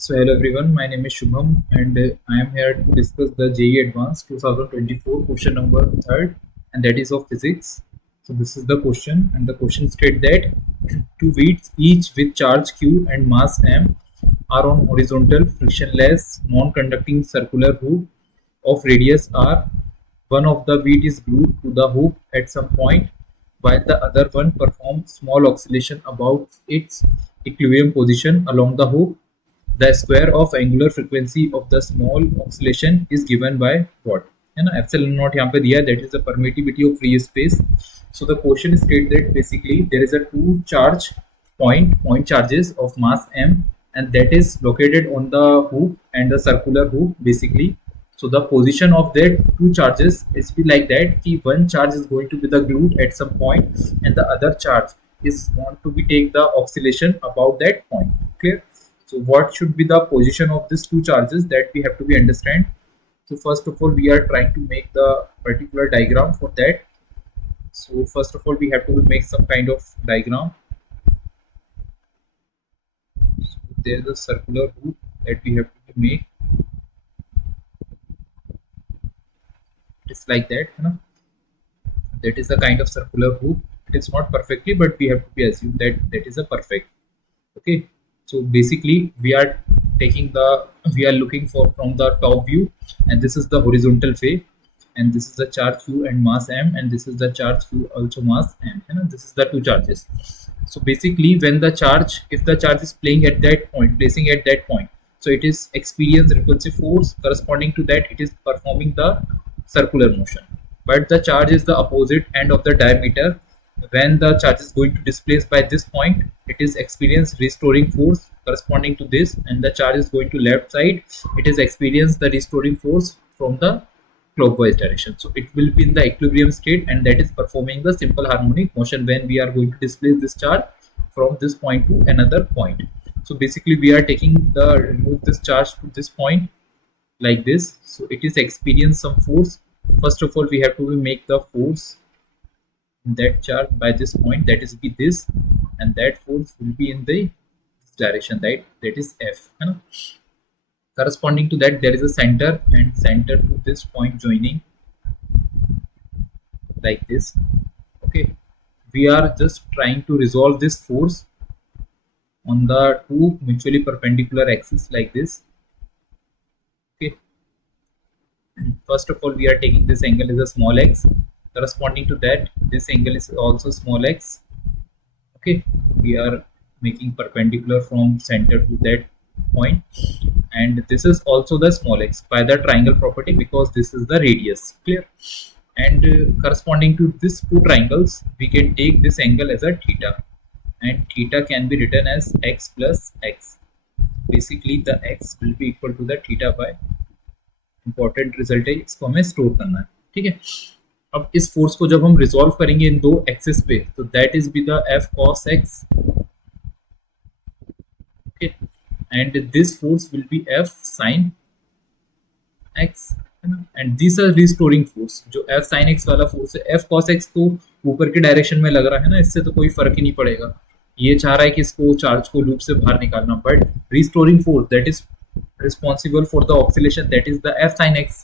So hello everyone, my name is Shubham and I am here to discuss the JEE Advanced 2024 question number 3rd, and that is of physics. So this is the question, and the question states that two weights each with charge Q and mass M are on horizontal frictionless non-conducting circular hoop of radius R. One of the weight is glued to the hoop at some point while the other one performs small oscillation about its equilibrium position along the hoop. The square of angular frequency of the small oscillation is given by what? है ना, epsilon naught यहाँ पे दिया है, that is the permittivity of free space. So the question states that basically there is a two charge point charges of mass m, and that is located on the hoop and the circular hoop basically. So the position of that two charges is be like that कि one charge is going to be the glued at some point and the other charge is want to be take the oscillation about that point. Clear? So what should be the position of these two charges that we have to be understand. So first of all, we are trying to make the particular diagram for that. So first of all, we have to make some kind of diagram. So there is a circular hoop that we have to make. It's like that, you know. That is a kind of circular hoop. It is not perfectly, but we have to be assume that that is a perfect. Okay. So basically we are looking for from the top view, and this is the horizontal phase, and this is the charge q and mass m, and this is the charge q also mass m, you know, this is the two charges. So basically when the charge, if the charge is playing at that point, placing at that point, so it is experience repulsive force, corresponding to that it is performing the circular motion, but the charge is the opposite end of the diameter. When the charge is going to displace by this point, it is experience restoring force corresponding to this, and the charge is going to left side, it is experience the restoring force from the clockwise direction. So it will be in the equilibrium state, and that is performing the simple harmonic motion when we are going to displace this charge from this point to another point. So basically we are taking the remove this charge to this point like this. So it is experience some force. First of all, we have to make the force that charge by this point, that is be this, and that force will be in the direction, right? That is F, you know? Corresponding to that there is a center, and center to this point joining like this. Okay, we are just trying to resolve this force on the two mutually perpendicular axes like this. Okay, first of all we are taking this angle as a small x, corresponding to that this angle is also small x. Okay, we are making perpendicular from center to that point, and this is also the small x by the triangle property because this is the radius. Clear? And corresponding to these two triangles we can take this angle as a theta, and theta can be written as x plus x. Basically the x will be equal to the theta by, important result है, इसको हमें store करना है. ठीक है, अब इस force को जब हम रिजॉल्व करेंगे इन दो एक्सिस पे, तो that is be the F cos X. Okay, and this force will be F sine X, है ना, and this are restoring force. जो एफ साइन एक्स वाला फोर्स है, एफ कॉस एक्स तो ऊपर के डायरेक्शन में लग रहा है ना, इससे तो कोई फर्क ही नहीं पड़ेगा. ये चाह रहा है कि इसको चार्ज को लूप से बाहर निकालना, but restoring force that is responsible for the oscillation, that is the f sin x.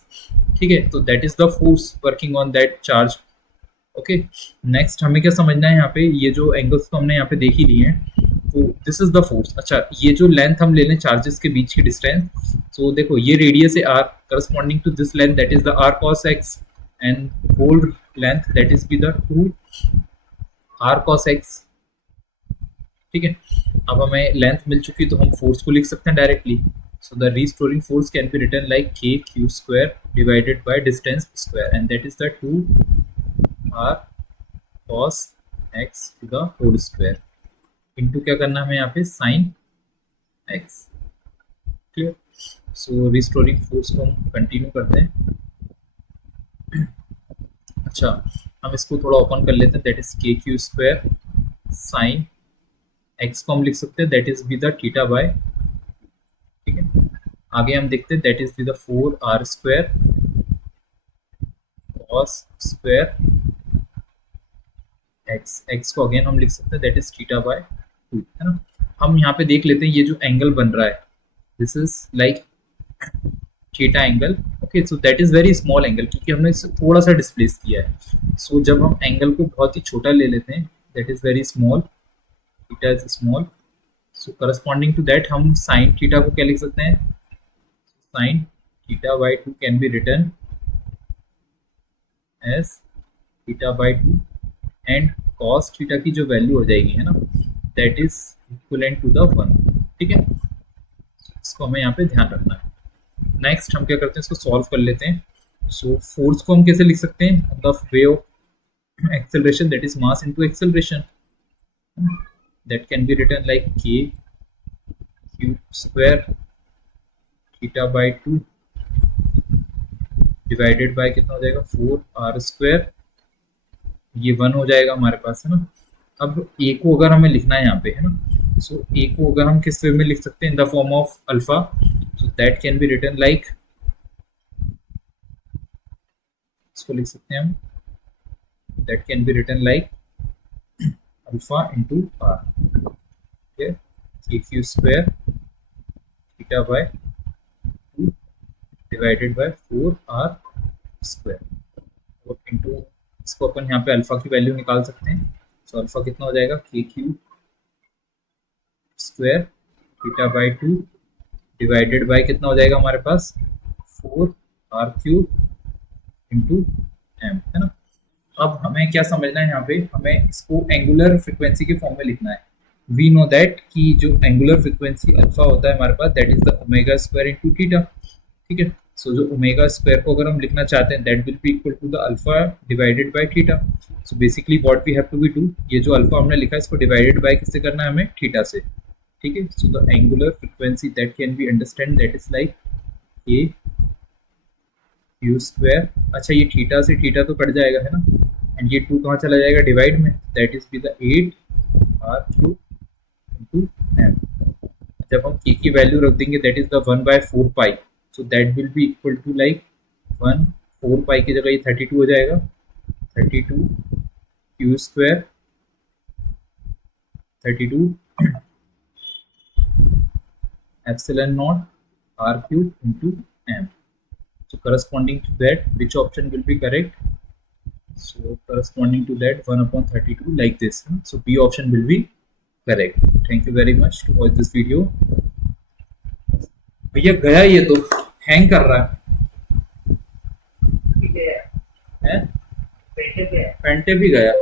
ठीक है, तो that is the force working on that charge. Okay, next हमें क्या समझना है यहाँ पे, ये जो एंगल्स तो हमने यहाँ पे देख ही लिए हैं, तो दिस इज द फोर्स. अच्छा, ये जो लेंथ हम ले लें चार्जेस के बीच की डिस्टेंस, सो देखो ये रेडियस है r, corresponding to this length that is the r cos x, and whole length that is be the 2 r cos x. ठीक है, अब हमें लेंथ मिल चुकी तो हम फोर्स को लिख सकते हैं directly. So the restoring force can be written like k q square divided by distance square, and that is the 2 r cos x to the whole square into क्या करना हमें यहाँ पे sin x. Clear? So restoring force को हम continue करते हैं. अच्छा, हम इसको थोड़ा ओपन कर लेते हैं, दैट इज के क्यू स्क्वायर साइन एक्स को हम लिख सकते हैं that is be the theta by. ठीक है, आगे हम देखते हैं that is be the 4r square cos square x. x को अगेन हम लिख सकते हैं दैट इज थीटा बाय 2, है ना. हम यहाँ पे देख लेते हैं ये जो एंगल बन रहा है, this is like theta angle. Okay, so that is very small angle क्योंकि हमने इसे थोड़ा सा डिस्प्लेस किया है. सो जब हम एंगल को बहुत ही छोटा ले लेते हैं, that is very small, theta is small. So corresponding to that हम साइन थीटा को क्या लिख सकते हैं? Sine theta by 2 can be written as theta by 2 and cos theta की जो वैल्यू हो जाएगी है ना, that is equivalent to the 1. ठीक है, इसको हमें यहाँ पे ध्यान रखना है. नेक्स्ट हम क्या करते हैं, इसको सॉल्व कर लेते हैं. सो फोर्स को हम कैसे लिख सकते हैं? The way of acceleration, that is mass into acceleration. That can be written like k cube square theta by 2 divided by कितना हो जाएगा? 4r square. ये 1 हो जाएगा हमारे पास, है ना. अब a को अगर हमें लिखना है यहाँ पे, है ना, सो a को अगर हम किस वे में लिख सकते हैं? In the form of alpha. So that can be written like, इसको लिख सकते हैं हम, that can be written like alpha into R. ठीक है, K Q square theta by 2 divided by 4r square. और इंटू इसको अपन यहाँ पे अल्फा की वैल्यू निकाल सकते हैं. सो अल्फा कितना हो जाएगा? के Q square theta by 2 divided by कितना हो जाएगा हमारे पास? 4r क्यूब इंटू एम, है ना. अब हमें क्या समझना है यहाँ पे? हमें इसको एंगुलर फ्रीक्वेंसी के फॉर्म में लिखना है. वी नो दैट कि जो एंगुलर फ्रीक्वेंसी अल्फा होता है हमारे पास, that is the omega square into theta. ठीक है, सो जो ओमेगा स्क्वायर को अगर हम लिखना चाहते हैं, that will be equal to the alpha divided by theta. So basically what we have to be do, ये जो अल्फा हमने लिखा है इसको डिवाइडेड बाय किससे करना है? हमें थीटा से. ठीक है, so the angular frequency that can be understand, that is like a Q square. अच्छा, ये थीटा से थीटा तो कट जाएगा, है ना, एंड ये 2 कहाँ चला जाएगा? डिवाइड में. That is be the 8r cube into M. जब हम k की वैल्यू रख देंगे, that is the 1/4 pi. So that will be equal to like 1/4 pi की जगह ये 32 हो जाएगा. 32 Q square 32 epsilon not r cube into M. So corresponding to that, which option will be correct? So corresponding to that, 1/32 like this. So B option will be correct. Thank you very much to watch this video. भैया गया, ये तो hang कर रहा है. पेंटे भी गया.